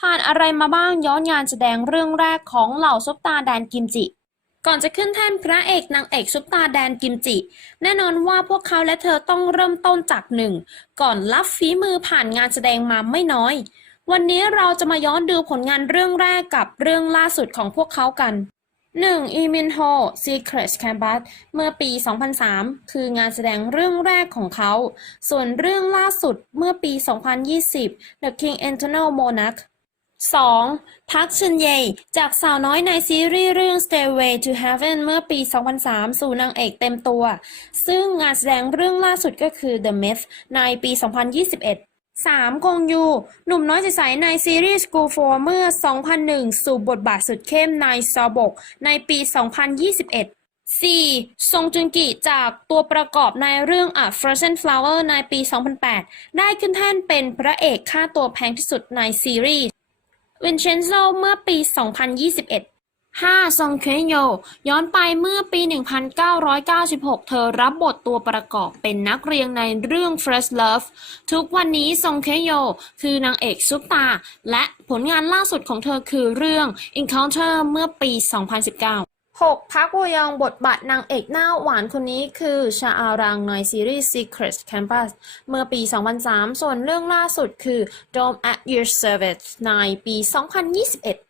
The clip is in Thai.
ผ่านอะไรมาบ้างย้อนงานแสดงเรื่องแรกของเหล่าซุปตาแดนกิมจิ ก่อนจะขึ้นแท่นพระเอกนางเอกซุปตาแดนกิมจิ แน่นอนว่าพวกเขาและเธอต้องเริ่มต้นจากหนึ่ง ก่อนรับฝีมือผ่านงานแสดงมาไม่น้อย วันนี้เราจะมาย้อนดูผลงานเรื่องแรกกับเรื่องล่าสุดของพวกเขากัน 1. อีมินโฮ Secret Campus เมื่อปี 2003 คืองานแสดงเรื่องแรกของเขา ส่วนเรื่องล่าสุดเมื่อปี 2020 The King Eternal Monarch 2. พักชุนเย จากสาวน้อยในซีรีส์เรื่อง Stairway to Heaven เมื่อปี 2003 สู่นางเอกเต็มตัว ซึ่งงานแสดงเรื่องล่าสุดก็คือ The Myth ในปี 2021 3. กงยู หนุ่มน้อยใสในซีรีส์ School for เมื่อ 2001 สู่บทบาทสุดเข้มในซอบก ในปี 2021 4. ซงจุนกิจากตัวประกอบในเรื่อง A Frozen Flower ในปี 2008 ได้ขึ้นแท่นเป็นพระเอกค่าตัวแพงที่สุดในซีรีส์ วินเชนโซเมื่อปี 2021 5. ซงเคนโย ย้อนไปเมื่อปี 1996 เธอรับบทตัวประกอบเป็นนักเรียนในเรื่อง First Love ทุกวันนี้ซงเคนโย คือนางเอกซุปตา และผลงานล่าสุดของเธอคือเรื่อง Encounter เมื่อปี 2019 6. พักโวยองบทบาทนางเอกหน้าหวานคนนี้คือชาอารังในซีรีส์ Secret Campus เมื่อปี 2003 ส่วนเรื่องล่าสุดคือ Dome at Your Service ในปี 2021